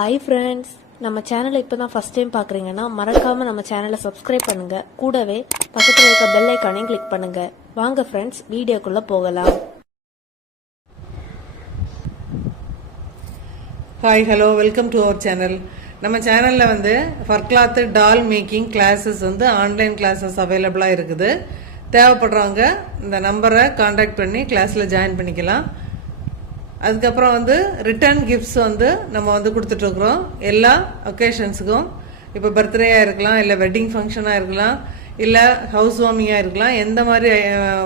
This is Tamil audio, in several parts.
ஹாய் ஃப்ரெண்ட்ஸ், நம்ம சேனலை இப்போ தான் ஃபஸ்ட் டைம் பார்க்குறீங்கன்னா மறக்காமல் நம்ம சேனலை சப்ஸ்கிரைப் பண்ணுங்கள். கூடவே பக்கத்தில் இருக்க பெல் ஐக்கானையும் கிளிக் பண்ணுங்கள். வாங்க ஃப்ரெண்ட்ஸ், வீடியோக்குள்ளே போகலாம். Hi, hello, welcome to our channel. நம்ம சேனலில் fur cloth doll making classes online classes அவைலபிளாக இருக்குது. தேவைப்படுறவங்க இந்த நம்பரை காண்டாக்ட் பண்ணி கிளாஸில் ஜாயின் பண்ணிக்கலாம். அதுக்கப்புறம் ரிட்டர்ன் கிஃப்ட்ஸ் நம்ம கொடுத்துட்ருக்குறோம் எல்லா ஒகேஷன்ஸுக்கும். இப்போ பர்த்டேயாக இருக்கலாம், இல்லை வெட்டிங் ஃபங்க்ஷனாக இருக்கலாம், இல்லை ஹவுஸ் வார்மிங்காக இருக்கலாம். எந்த மாதிரி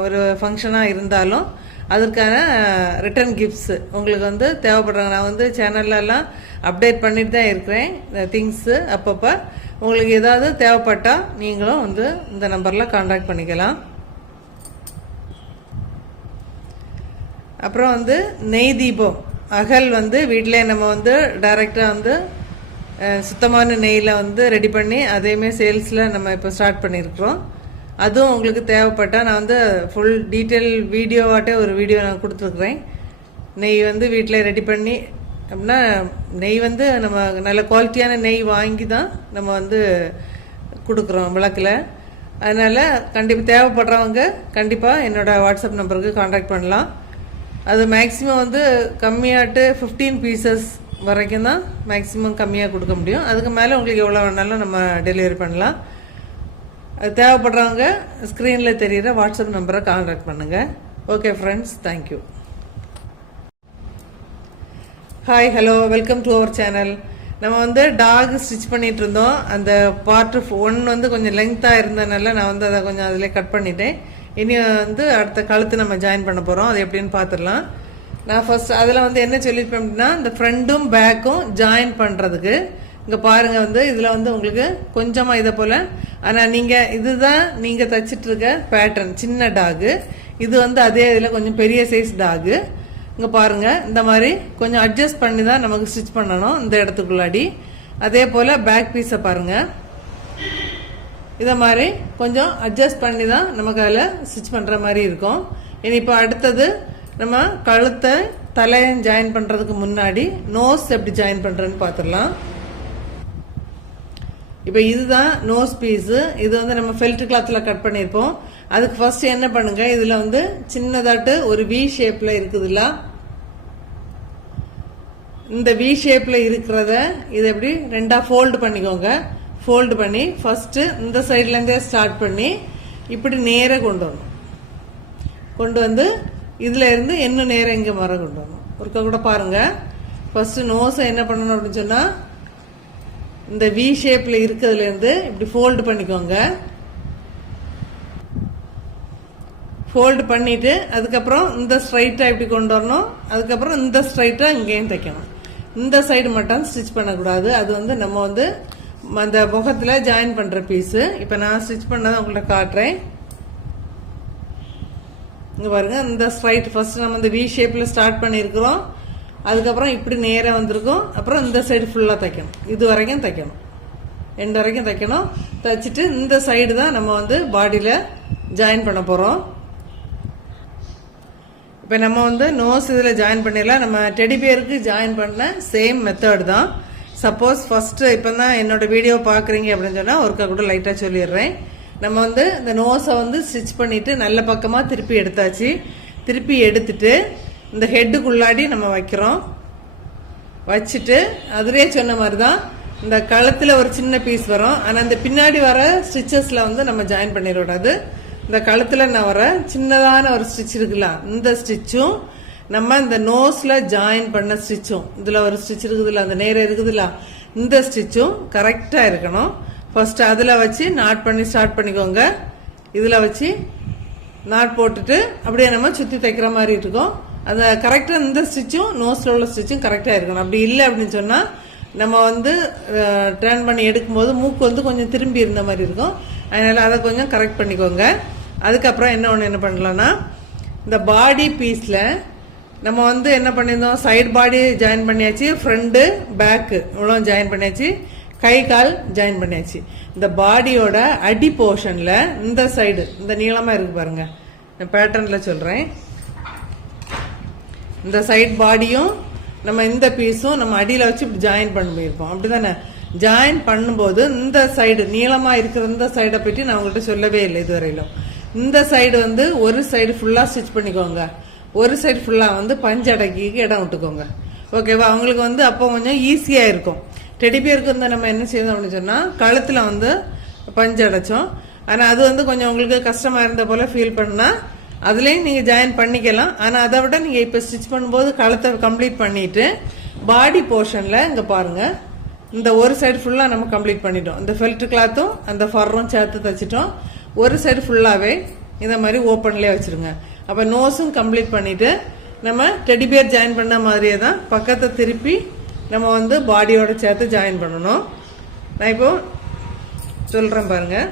ஒரு ஃபங்க்ஷனாக இருந்தாலும் அதற்கான ரிட்டர்ன் கிஃப்ட்ஸு உங்களுக்கு தேவைப்படுறாங்க. நான் சேனல்லலாம் அப்டேட் பண்ணிட்டு தான் இருக்கிறேன் திங்ஸு. அப்பப்போ உங்களுக்கு ஏதாவது தேவைப்பட்டால் நீங்களும் இந்த நம்பரில் காண்டாக்ட் பண்ணிக்கலாம். அப்புறம் நெய் தீபம் அகல் வீட்டிலே நம்ம டைரெக்டாக சுத்தமான நெய்யில் ரெடி பண்ணி அதையுமே சேல்ஸில் நம்ம இப்போ ஸ்டார்ட் பண்ணியிருக்கிறோம். அதுவும் உங்களுக்கு தேவைப்பட்டால் நான் ஃபுல் டீட்டெயில் வீடியோவாட்டே ஒரு வீடியோ நான் கொடுத்துருக்குறேன். நெய் வீட்டில் ரெடி பண்ணி அப்படின்னா நெய் நம்ம நல்ல குவாலிட்டியான நெய் வாங்கி தான் நம்ம கொடுக்குறோம் விளக்கில். அதனால் கண்டிப்பாக தேவைப்படுறவங்க கண்டிப்பாக என்னோடய வாட்ஸ்அப் நம்பருக்கு காண்டாக்ட் பண்ணலாம். அது மேக்ஸிமம் கம்மியாட்டு 15 பீசஸ் வரைக்கும் தான் மேக்ஸிமம் கம்மியாக கொடுக்க முடியும். அதுக்கு மேலே உங்களுக்கு எவ்வளோ வேணாலும் நம்ம டெலிவரி பண்ணலாம். அது தேவைப்படுறவங்க ஸ்க்ரீனில் தெரிகிற வாட்ஸ்அப் நம்பரை கான்டாக்ட் பண்ணுங்கள். Okay friends, thank you. Hi, hello, welcome to our channel. நம்ம டாக் ஸ்டிச் பண்ணிகிட்டு இருந்தோம். அந்த பார்ட் 1 கொஞ்சம் லெங்க்த்தாக இருந்ததுனால நான் அதை கொஞ்சம் அதிலே கட் பண்ணிட்டேன். இனி அடுத்த கழுத்து நம்ம ஜாயின் பண்ண போகிறோம். அது எப்படின்னு பார்த்துடலாம். நான் ஃபர்ஸ்ட் அதில் என்ன சொல்லியிருப்பேன் அப்படின்னா, இந்த ஃப்ரண்ட்டும் பேக்கும் ஜாயின் பண்ணுறதுக்கு இங்கே பாருங்கள் இதில் உங்களுக்கு கொஞ்சமாக இதை போல். ஆனால் இதுதான் நீங்கள் தைச்சிட்ருக்க பேட்டர்ன். சின்ன டாகு இது அதே இதில் கொஞ்சம் பெரிய சைஸ் டாகு. இங்கே பாருங்கள், இந்த மாதிரி கொஞ்சம் அட்ஜஸ்ட் பண்ணி தான் நமக்கு ஸ்டிச் பண்ணணும் இந்த இடத்துக்குள்ளாடி. அதே போல் பேக் பீஸை பாருங்கள், இதை மாதிரி கொஞ்சம் அட்ஜஸ்ட் பண்ணி தான் நமக்கு அதில் ஸ்டிச் பண்ணுற மாதிரி இருக்கும். இனி இப்போ அடுத்தது நம்ம கழுத்தை தலையை ஜாயின் பண்ணுறதுக்கு முன்னாடி நோஸ் எப்படி ஜாயின் பண்ணுறேன்னு பார்த்துடலாம். இப்போ இதுதான் நோஸ் பீஸு. இது நம்ம ஃபெல்ட் கிளாத்தில் கட் பண்ணியிருப்போம். அதுக்கு ஃபர்ஸ்ட் என்ன பண்ணுங்க, இதில் சின்னதாட்டு ஒரு வி ஷேப்பில் இருக்குதுல்ல, இந்த வி ஷேப்பில் இருக்கிறத இதை எப்படி ரெண்டாக ஃபோல்டு பண்ணிக்கோங்க. ஃபோல்டு பண்ணி ஃபஸ்ட்டு இந்த சைட்லேருந்தே ஸ்டார்ட் பண்ணி இப்படி நேராக கொண்டு வந்து இதில் இருந்து இன்னும் நேராக இங்கே மரம் கொண்டு வரணும். ஒருக்கா கூட பாருங்கள். ஃபஸ்ட்டு நோஸை என்ன பண்ணணும் அப்படின்னு சொன்னால், இந்த வி ஷேப்பில் இருக்கிறதுலேருந்து இப்படி ஃபோல்டு பண்ணிக்கோங்க. ஃபோல்டு பண்ணிவிட்டு அதுக்கப்புறம் இந்த ஸ்ட்ரைட்டாக இப்படி கொண்டு வரணும். அதுக்கப்புறம் இந்த ஸ்ட்ரைட்டாக இங்கேயும் தைக்கணும். இந்த சைடு மட்டும் ஸ்டிச் பண்ணக்கூடாது. அது நம்ம அந்த முகத்தில் ஜாயின் பண்ணுற பீஸு. இப்போ நான் ஸ்டிச் பண்ணதை உங்கள்கிட்ட காட்டுறேன். இங்கே பாருங்கள், இந்த ஸ்ட்ரைட் ஃபர்ஸ்ட் நம்ம இந்த வி ஷேப்பில் ஸ்டார்ட் பண்ணியிருக்கிறோம். அதுக்கப்புறம் இப்படி நேராக வந்திருக்கும். அப்புறம் இந்த சைடு ஃபுல்லாக தைக்கணும். இது வரைக்கும் தைக்கணும், எண்டு வரைக்கும் தைக்கணும். தைச்சிட்டு இந்த சைடு தான் நம்ம பாடியில் ஜாயின் பண்ண போகிறோம். இப்போ நம்ம நோஸ் இதில் ஜாயின் பண்ணிடலாம். நம்ம டெடி பியருக்கு ஜாயின் பண்ண சேம் மெத்தட் தான். சப்போஸ் ஃபஸ்ட்டு இப்போ தான் என்னோட வீடியோ பார்க்குறீங்க அப்படின்னு சொன்னால் ஒருக்கா கூட லைட்டாக சொல்லிடுறேன். நம்ம இந்த நோஸை ஸ்டிச் பண்ணிவிட்டு நல்ல பக்கமாக திருப்பி எடுத்தாச்சு. திருப்பி எடுத்துட்டு இந்த ஹெட்டுக்குள்ளாடி நம்ம வைக்கிறோம். வச்சுட்டு அதிலே சொன்ன மாதிரி தான் இந்த கழுத்தில் ஒரு சின்ன பீஸ் வரும். ஆனால் இந்த பின்னாடி வர ஸ்டிச்சஸில் நம்ம ஜாயின் பண்ணிடக்கூடாது. இந்த கழுத்தில் நான் வர சின்னதான ஒரு ஸ்டிச் இருக்குல்ல, இந்த ஸ்டிச்சும் நம்ம இந்த நோஸ்ல ஜாயின் பண்ண ஸ்டிச்சும், இதுல ஒரு ஸ்டிச் இருக்குதுல்ல, அந்த நேரம் இருக்குதுல்ல, இந்த ஸ்டிச்சும் கரெக்டா இருக்கணும். ஃபர்ஸ்ட் அதுல வச்சு நாட் பண்ணி ஸ்டார்ட் பண்ணிக்கோங்க. இதுல வச்சு நாட் போட்டுட்டு அப்படியே நம்ம சுத்தி தைக்கிற மாதிரி இருக்கும். அந்த கரெக்டா இந்த ஸ்டிச்சும் நோஸ்ல உள்ள ஸ்டிச்சும் கரெக்டா இருக்கணும். அப்படி இல்லை அப்படின்னு சொன்னா நம்ம டர்ன் பண்ணி எடுக்கும்போது மூக்கு கொஞ்சம் திரும்பி இருந்த மாதிரி இருக்கும். அதனால அதை கொஞ்சம் கரெக்ட் பண்ணிக்கோங்க. அதுக்கப்புறம் என்ன பண்ணலாம்னா, இந்த பாடி பீஸ்ல நம்ம என்ன பண்ணியிருந்தோம், சைடு பாடி ஜாயின் பண்ணியாச்சு, ஃப்ரண்ட்டு பேக்கு இவ்வளோ ஜாயின் பண்ணியாச்சு, கை கால் ஜாயின் பண்ணியாச்சு. இந்த பாடியோட அடி போர்ஷனில் இந்த சைடு இந்த நீளமாக இருக்கு பாருங்க, பேட்டர்னில் சொல்கிறேன். இந்த சைடு பாடியும் நம்ம இந்த பீஸும் நம்ம அடியில் வச்சு இப்படி ஜாயின் பண்ணிருப்போம். அப்படிதானே? ஜாயின் பண்ணும்போது இந்த சைடு நீளமாக இருக்கிற இந்த சைடை பற்றி நான் உங்கள்கிட்ட சொல்லவே இல்லை இதுவரையிலும். இந்த சைடு வந்து ஒரு சைடு ஃபுல்லாக ஸ்டிச் பண்ணிக்கோங்க, ஒரு சைடு ஃபுல்லாக வந்து பஞ்சு அடக்கிக்கு இடம் விட்டுக்கோங்க. ஓகேவா? அவங்களுக்கு வந்து அப்போ கொஞ்சம் ஈஸியாக இருக்கும். டெடிபியருக்கு வந்து நம்ம என்ன செய்யணும் அப்படின்னு சொன்னால் கழுத்தில் வந்து பஞ்சு அடைச்சோம். ஆனால் அது வந்து கொஞ்சம் உங்களுக்கு கஷ்டமாக இருந்த போல் ஃபீல் பண்ணால் அதுலேயும் நீங்கள் ஜாயின் பண்ணிக்கலாம். ஆனால் அதை விட நீங்கள் இப்போ ஸ்டிச் பண்ணும்போது கழுத்தை கம்ப்ளீட் பண்ணிவிட்டு பாடி போர்ஷனில் இங்கே பாருங்கள், இந்த ஒரு சைடு ஃபுல்லாக நம்ம கம்ப்ளீட் பண்ணிட்டோம். இந்த ஃபெல்ட் கிளாத்தும் அந்த ஃபர்ரும் சேர்த்து தைச்சிட்டோம். ஒரு சைடு ஃபுல்லாகவே இந்த மாதிரி ஓப்பன்லேயே வச்சுருங்க. அப்போ நோஸும் கம்ப்ளீட் பண்ணிவிட்டு நம்ம டெடிபியர் ஜாயின் பண்ண மாதிரியே தான் பக்கத்தை திருப்பி நம்ம வந்து பாடியோட சேர்த்து ஜாயின் பண்ணணும். நான் இப்போ சொல்கிறேன் பாருங்கள்.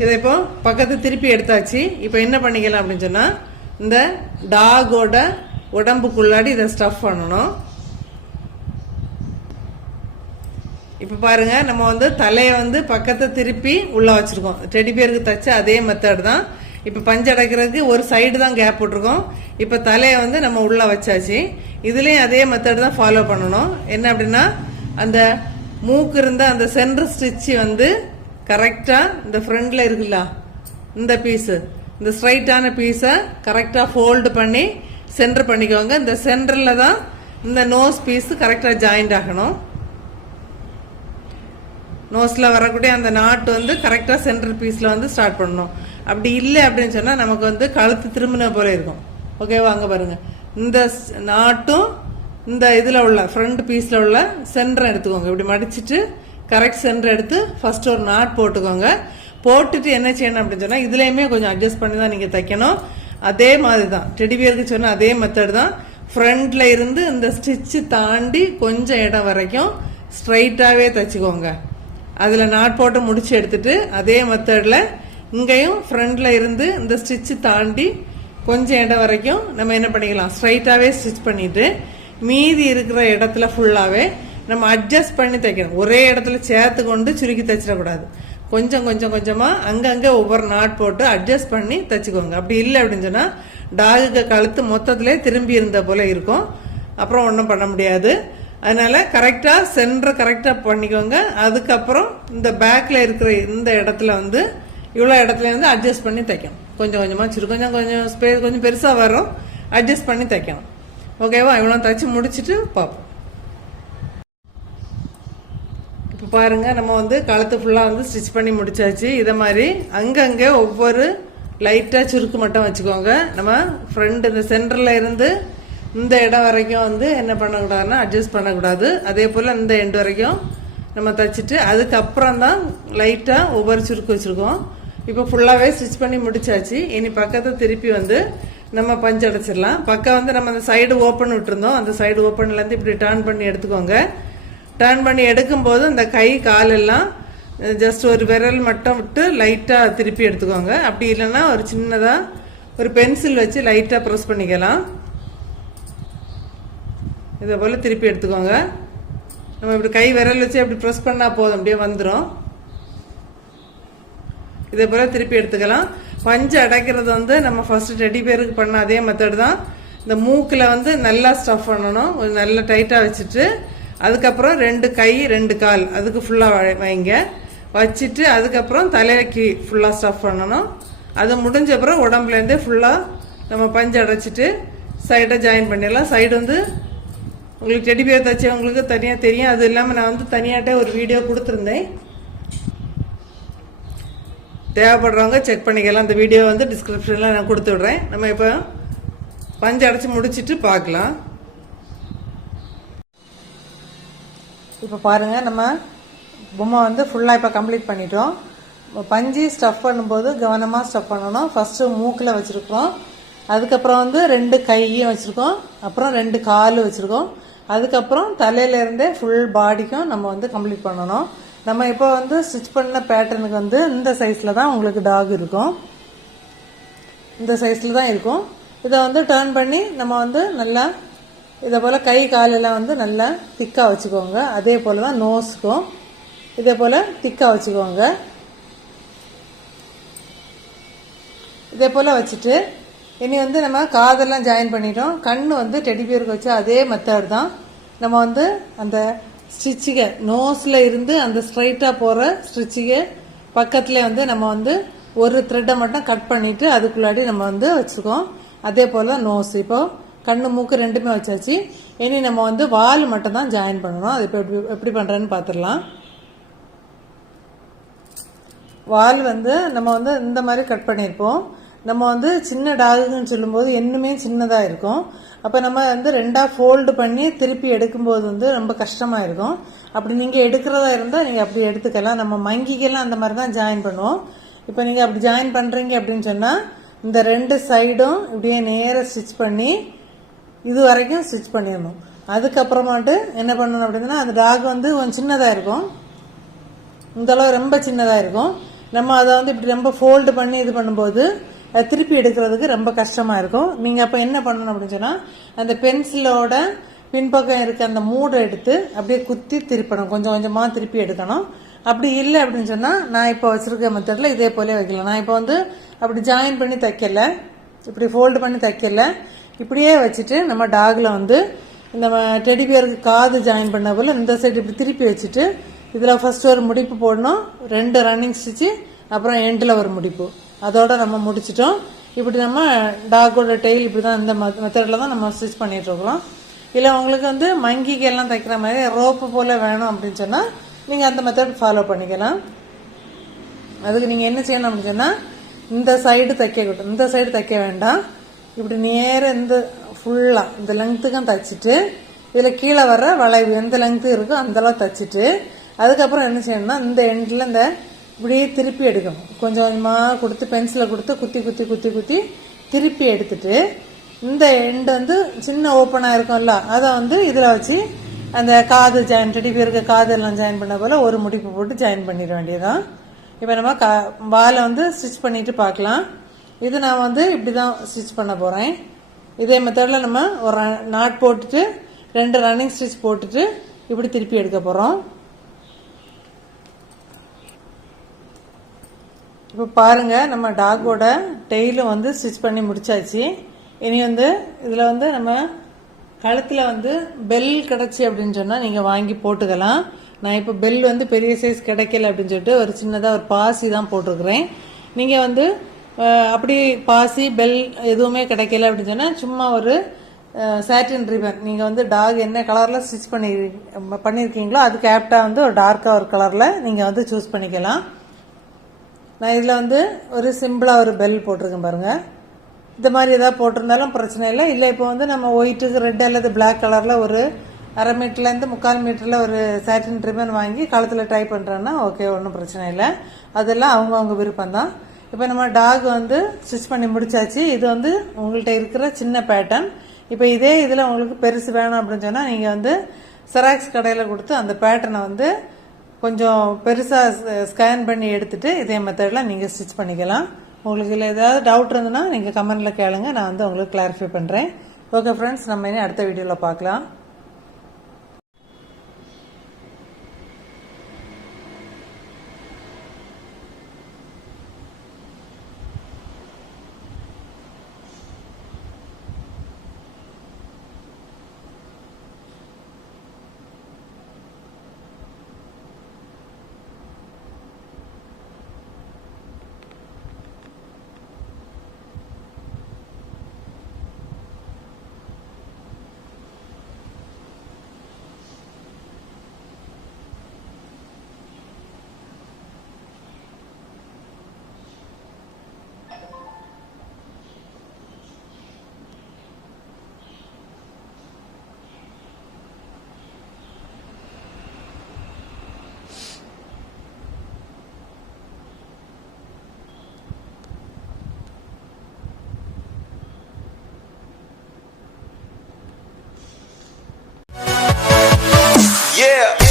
இதை இப்போ பக்கத்தை திருப்பி எடுத்தாச்சு. இப்போ என்ன பண்ணிக்கலாம் அப்படின்னு சொன்னால் இந்த டாகோட உடம்புக்குள்ளாடி இதை ஸ்டஃப் பண்ணணும். இப்போ பாருங்க, நம்ம வந்து தலையை வந்து பக்கத்தை திருப்பி உள்ள வச்சிருக்கோம். டெடிபியருக்கு தச்ச அதே மெத்தட் தான். இப்போ பஞ்சு அடைக்கிறதுக்கு ஒரு சைடு தான் கேப் போட்டிருக்கோம். இப்போ தலையை வந்து நம்ம உள்ள வச்சாச்சு. இதுலேயும் அதே மெத்தட் தான் ஃபாலோ பண்ணணும். என்ன அப்படின்னா அந்த மூக்கு இருந்த அந்த சென்டர் ஸ்டிச்சு வந்து கரெக்டாக இந்த ஃப்ரண்ட்ல இருக்குல்ல இந்த பீஸு, இந்த ஸ்ட்ரைட்டான பீஸை கரெக்டாக ஃபோல்டு பண்ணி சென்டர் பண்ணிக்கோங்க. இந்த சென்டரில் தான் இந்த நோஸ் பீஸு கரெக்டாக ஜாயிண்ட் ஆகணும். நோஸில் வரக்கூடிய அந்த நாட்டு வந்து கரெக்டாக சென்டர் பீஸில் வந்து ஸ்டார்ட் பண்ணணும். அப்படி இல்லை அப்படின்னு சொன்னால் நமக்கு வந்து கழுத்து திரும்பின போல இருக்கும். ஓகேவா? அங்கே பாருங்கள், இந்த நாட்டும் இந்த இதில் உள்ள ஃப்ரண்ட் பீஸில் உள்ள சென்டரை எடுத்துக்கோங்க. இப்படி மடிச்சிட்டு கரெக்ட் சென்டர் எடுத்து ஃபர்ஸ்ட் ஒரு நாட் போட்டுக்கோங்க. போட்டுட்டு என்ன செய்யணும் அப்படின்னு சொன்னால் இதுலேயுமே கொஞ்சம் அட்ஜஸ்ட் பண்ணி தான் நீங்கள் தைக்கணும். அதே மாதிரி தான் டெடிபியருக்கு சொன்ன அதே மெத்தட் தான். ஃப்ரண்ட்ல இருந்து இந்த ஸ்டிச்சு தாண்டி கொஞ்சம் இடம் வரைக்கும் ஸ்ட்ரைட்டாகவே தைச்சிக்கோங்க. அதில் நாட் போட்டு முடிச்சு எடுத்துட்டு அதே மெத்தடில் இங்கேயும் ஃப்ரண்ட்ல இருந்து இந்த ஸ்டிச்சு தாண்டி கொஞ்சம் இடம் வரைக்கும் நம்ம என்ன பண்ணிக்கலாம், ஸ்ட்ரைட்டாகவே ஸ்டிச் பண்ணிட்டு மீதி இருக்கிற இடத்துல ஃபுல்லாகவே நம்ம அட்ஜஸ்ட் பண்ணி தைக்கணும். ஒரே இடத்துல சேர்த்து கொண்டு சுருக்கி தைச்சிடக்கூடாது. கொஞ்சம் கொஞ்சம் கொஞ்சமாக அங்கங்கே ஒவ்வொரு நாட் போட்டு அட்ஜஸ்ட் பண்ணி தைச்சிக்கோங்க. அப்படி இல்லை அப்படின்னு சொன்னால் டாகுக்கு கழுத்து மொத்தத்திலே திரும்பி இருந்த போல இருக்கும். அப்புறம் ஒன்றும் பண்ண முடியாது. அதனால கரெக்டாக சென்டரை கரெக்டாக பண்ணிக்கோங்க. அதுக்கப்புறம் இந்த பேக்கில் இருக்கிற இந்த இடத்துல வந்து இவ்வளோ இடத்துல வந்து அட்ஜஸ்ட் பண்ணி தைக்கணும். கொஞ்சம் கொஞ்சமாக கொஞ்சம் கொஞ்சம் ஸ்பேஸ் கொஞ்சம் பெருசாக வரும், அட்ஜஸ்ட் பண்ணி தைக்கணும். ஓகேவா? இவ்வளோ தைச்சி முடிச்சுட்டு பார்ப்போம். இப்போ பாருங்கள், நம்ம வந்து கழுத்து ஃபுல்லாக வந்து ஸ்டிச் பண்ணி முடிச்சாச்சு. இதை மாதிரி அங்கங்கே ஒவ்வொரு லைட்டாக சுருக்கு மட்டும் வச்சுக்கோங்க. நம்ம ஃப்ரண்ட் இந்த சென்டரில் இருந்து இந்த இடம் வரைக்கும் வந்து என்ன பண்ணக்கூடாதுன்னா அட்ஜஸ்ட் பண்ணக்கூடாது. அதே போல் இந்த எண்டு வரைக்கும் நம்ம தைச்சிட்டு அதுக்கப்புறம் தான் லைட்டாக ஒவ்வொரு சுருக்கு வச்சுருக்கோம். இப்போ ஃபுல்லாகவே ஸ்டிச் பண்ணி முடிச்சாச்சு. இனி பக்கத்தை திருப்பி வந்து நம்ம பஞ்சு அடைச்சிடலாம். பக்கம் வந்து நம்ம அந்த சைடு ஓப்பன் விட்டுருந்தோம். அந்த சைடு ஓப்பன்லேருந்து இப்படி டர்ன் பண்ணி எடுத்துக்கோங்க. டர்ன் பண்ணி எடுக்கும்போது இந்த கை கால் எல்லாம் ஜஸ்ட் ஒரு விரல் மட்டும் விட்டு லைட்டாக திருப்பி எடுத்துக்கோங்க. அப்படி இல்லைன்னா ஒரு சின்னதாக ஒரு பென்சில் வச்சு லைட்டாக ப்ரெஸ் பண்ணிக்கலாம். இதை போல் திருப்பி எடுத்துக்கோங்க. நம்ம இப்படி கை விரல் வச்சு அப்படி ப்ரெஸ் பண்ணால் போதும், அப்படியே வந்துடும். இதே போல் திருப்பி எடுத்துக்கலாம். பஞ்சு அடைக்கிறது வந்து நம்ம ஃபர்ஸ்ட் டெடிபியருக்கு பண்ண அதே மெத்தட் தான். இந்த மூக்கில் வந்து நல்லா ஸ்டஃப் பண்ணணும், கொஞ்சம் நல்லா டைட்டாக வச்சுட்டு அதுக்கப்புறம் 2 கை 2 கால் அதுக்கு ஃபுல்லாக வைங்க. வச்சுட்டு அதுக்கப்புறம் தலைக்கு ஃபுல்லாக ஸ்டஃப் பண்ணணும். அது முடிஞ்ச அப்புறம் உடம்புலேருந்தே ஃபுல்லாக நம்ம பஞ்சு அடைச்சிட்டு சைடை ஜாயின் பண்ணிடலாம். சைடு வந்து உங்களுக்கு டெடிபியர் தைச்சவங்களுக்கு தனியாக தெரியும். அது இல்லாமல் நான் வந்து தனியாகிட்டே ஒரு வீடியோ கொடுத்துருந்தேன், தேவைப்படுறவங்க செக் பண்ணிக்கலாம். அந்த வீடியோ வந்து டிஸ்கிரிப்ஷனில் நான் கொடுத்து விட்றேன். நம்ம இப்போ பஞ்சு அடைச்சி முடிச்சுட்டு பார்க்கலாம். இப்போ பாருங்கள், நம்ம பொம்மை வந்து ஃபுல்லாக இப்போ கம்ப்ளீட் பண்ணிட்டோம். பஞ்சு ஸ்டஃப் பண்ணும்போது கவனமாக ஸ்டஃப் பண்ணணும். ஃபஸ்ட்டு மூக்கில் வச்சுருக்கோம், அதுக்கப்புறம் வந்து 2 கையும் வச்சுருக்கோம், அப்புறம் 2 கால் வச்சுருக்கோம், அதுக்கப்புறம் தலையிலேருந்தே ஃபுல் பாடிக்கும் நம்ம வந்து கம்ப்ளீட் பண்ணணும். நம்ம இப்போ வந்து ஸ்டிச் பண்ண பேட்டர்னுக்கு வந்து இந்த சைஸில் தான் உங்களுக்கு டாக் இருக்கும், இந்த சைஸில் தான் இருக்கும். இதை வந்து டர்ன் பண்ணி நம்ம வந்து நல்லா இதை போல் கை காலெல்லாம் வந்து நல்லா திக்காக வச்சுக்கோங்க. அதே போல் தான் நோஸுக்கும் இதே போல் திக்காக வச்சுக்கோங்க. இதே போல் வச்சுட்டு இனி வந்து நம்ம காதெல்லாம் ஜாயின் பண்ணிட்டோம். கண்ணு வந்து டெடி பியருக்கு வச்சு அதே மெத்தட் தான். நம்ம வந்து அந்த ஸ்டிச்சுக்கு நோஸில் இருந்து அந்த ஸ்ட்ரைட்டாக போகிற ஸ்டிச்சுக்கு பக்கத்தில் வந்து நம்ம வந்து ஒரு த்ரெட்டை மட்டும் கட் பண்ணிவிட்டு அதுக்குள்ளாடி நம்ம வந்து வச்சுருக்கோம். அதே போல் நோஸ் இப்போ கண்ணு மூக்கு ரெண்டுமே வச்சாச்சு. இனி நம்ம வந்து வால் மட்டும் தான் ஜாயின் பண்ணணும். அது இப்போ எப்படி பண்ணுறேன்னு பார்த்துடலாம். வால் வந்து நம்ம வந்து இந்த மாதிரி கட் பண்ணியிருப்போம். நம்ம வந்து சின்ன டாகுன்னு சொல்லும்போது இன்னுமே சின்னதாக இருக்கும். அப்போ நம்ம வந்து ரெண்டாக ஃபோல்டு பண்ணி திருப்பி எடுக்கும்போது வந்து ரொம்ப கஷ்டமாக இருக்கும். அப்படி நீங்கள் எடுக்கிறதா இருந்தால் நீங்கள் அப்படி எடுத்துக்கலாம். நம்ம மங்கிக்கெல்லாம் அந்த மாதிரி தான் ஜாயின் பண்ணுவோம். இப்போ நீங்கள் அப்படி ஜாயின் பண்ணுறீங்க அப்படின்னு சொன்னால் இந்த ரெண்டு சைடும் இப்படியே நேராக ஸ்டிச் பண்ணி இது வரைக்கும் ஸ்டிச் பண்ணிடணும். அதுக்கப்புறமாட்டு என்ன பண்ணணும் அப்படின்னா அந்த டாக் வந்து கொஞ்சம் சின்னதாக இருக்கும். இந்தளவு ரொம்ப சின்னதாக இருக்கும். நம்ம அதை வந்து இப்படி ரொம்ப ஃபோல்டு பண்ணி இது பண்ணும்போது அது திருப்பி எடுக்கிறதுக்கு ரொம்ப கஷ்டமாக இருக்கும். நீங்கள் அப்போ என்ன பண்ணணும் அப்படின்னு சொன்னால் அந்த பென்சிலோட பின்பக்கம் இருக்க அந்த மூடை எடுத்து அப்படியே குத்தி திருப்பணும். கொஞ்சம் கொஞ்சமாக திருப்பி எடுக்கணும். அப்படி இல்லை அப்படின்னு சொன்னால் நான் இப்போ வச்சுருக்க மெத்தடில் இதே போலே வைக்கலாம். நான் இப்போ வந்து அப்படி ஜாயின் பண்ணி தைக்கல, இப்படி ஃபோல்டு பண்ணி தைக்கல, இப்படியே வச்சுட்டு நம்ம டாகில் வந்து இந்த டெடி பியருக்கு காது ஜாயின் பண்ண போல் இந்த சைடு இப்படி திருப்பி வச்சுட்டு இதில் ஃபர்ஸ்ட் ஒரு முடிப்பு போடணும், 2 ரன்னிங் ஸ்டிச்சு, அப்புறம் எண்டில் ஒரு முடிப்பு. அதோட நம்ம முடிச்சிட்டோம். இப்படி நம்ம டாகோட டெய்ல் இப்படி தான் இந்த மெத்தடில் தான் நம்ம ஸ்டிச் பண்ணிகிட்ருக்குறோம். இல்லை உங்களுக்கு வந்து மங்கிக்கெல்லாம் தைக்கிற மாதிரி ரோப்பு போல் வேணும் அப்படின்னு சொன்னால் நீங்கள் அந்த மெத்தட் ஃபாலோ பண்ணிக்கலாம். அதுக்கு நீங்கள் என்ன செய்யணும் அப்படின்னு சொன்னால் இந்த சைடு தைக்கக்கூடாது, இந்த சைடு தைக்க வேண்டாம். இப்படி நேராக இந்த ஃபுல்லாக இந்த லெங்க்த்துக்கும் தைச்சிட்டு இதில் கீழே வர்ற வளைவு எந்த லெங்க்த்து இருக்கோ அந்தளவு தைச்சிட்டு அதுக்கப்புறம் என்ன செய்யணும்னா இந்த எண்டில் இந்த இப்படியே திருப்பி எடுக்கணும். கொஞ்சம் கொஞ்சமாக கொடுத்து பென்சிலை கொடுத்து குத்தி குத்தி குத்தி குத்தி திருப்பி எடுத்துட்டு இந்த எண்டு வந்து சின்ன ஓப்பனாக இருக்கும்ல அதை வந்து இதில் வச்சு அந்த காது ஜாயின் டெடி பியருக்கு காது எல்லாம் ஜாயின் பண்ண போல் ஒரு முடிப்பு போட்டு ஜாயின் பண்ணிட வேண்டியதான். இப்போ நம்ம வாலை வந்து ஸ்டிச் பண்ணிட்டு பார்க்கலாம். இது நான் வந்து இப்படி தான் ஸ்டிச் பண்ண போகிறேன். இதே மெத்தடில் நம்ம ஒரு நாட் போட்டுட்டு 2 ரன்னிங் ஸ்டிச் போட்டுட்டு இப்படி திருப்பி எடுக்க போகிறோம். இப்போ பாருங்கள் நம்ம டாகோட டெய்லும் வந்து ஸ்டிச் பண்ணி முடிச்சாச்சு. இனி வந்து இதில் வந்து நம்ம கழுத்தில் வந்து பெல் கிடச்சி அப்படின்னு சொன்னால் நீங்கள் வாங்கி போட்டுக்கலாம். நான் இப்போ பெல் வந்து பெரிய சைஸ் கிடைக்கல அப்படின்னு சொல்லிட்டு ஒரு சின்னதாக ஒரு பாசி தான் போட்டிருக்கிறேன். நீங்கள் வந்து அப்படி பாசி பெல் எதுவுமே கிடைக்கல அப்படின்னு சொன்னால் சும்மா ஒரு சாட்டின் ரிப்பன் நீங்கள் வந்து டாக் என்ன கலரில் ஸ்டிச் பண்ணியிருக்கீங்களோ அதுக்கு ஆப்டாக வந்து ஒரு டார்க்காக ஒரு கலரில் நீங்கள் வந்து சூஸ் பண்ணிக்கலாம். நான் இதில் வந்து ஒரு சிம்பிளாக ஒரு பெல் போட்டிருக்கேன் பாருங்கள். இந்த மாதிரி எதாவது போட்டிருந்தாலும் பிரச்சனை இல்லை. இல்லை இப்போ வந்து நம்ம ஒயிட்டுக்கு ரெட் அல்லது பிளாக் கலரில் ஒரு 1/2 மீட்டர்லேருந்து 3/4 மீட்டரில் ஒரு சாட்டின் ரிப்பன் வாங்கி கழுத்தில் ட்ரை பண்ணுறேன்னா ஓகே, ஒன்றும் பிரச்சனை இல்லை. அதெல்லாம் அவங்கவுங்க விருப்பம் தான். இப்போ நம்ம டாக் வந்து ஸ்டிச் பண்ணி முடிச்சாச்சு. இது வந்து உங்கள்கிட்ட இருக்கிற சின்ன பேட்டர்ன். இப்போ இதே இதில் உங்களுக்கு பெருசு வேணும் அப்படின்னு சொன்னால் நீங்கள் வந்து செராக்ஸ் கடையில் கொடுத்து அந்த பேட்டர்னை வந்து கொஞ்சம் பெருசாக ஸ்கேன் பண்ணி எடுத்துகிட்டு இதே மெத்தடில் நீங்கள் ஸ்டிச் பண்ணிக்கலாம். உங்களுக்கு இல்லை ஏதாவது டவுட் இருந்ததுன்னா நீங்கள் கமெண்டில் கேளுங்க, நான் வந்து உங்களுக்கு கிளாரிஃபை பண்ணுறேன். ஓகே ஃப்ரெண்ட்ஸ், நம்ம இனி அடுத்த வீடியோவில் பார்க்கலாம். Yeah.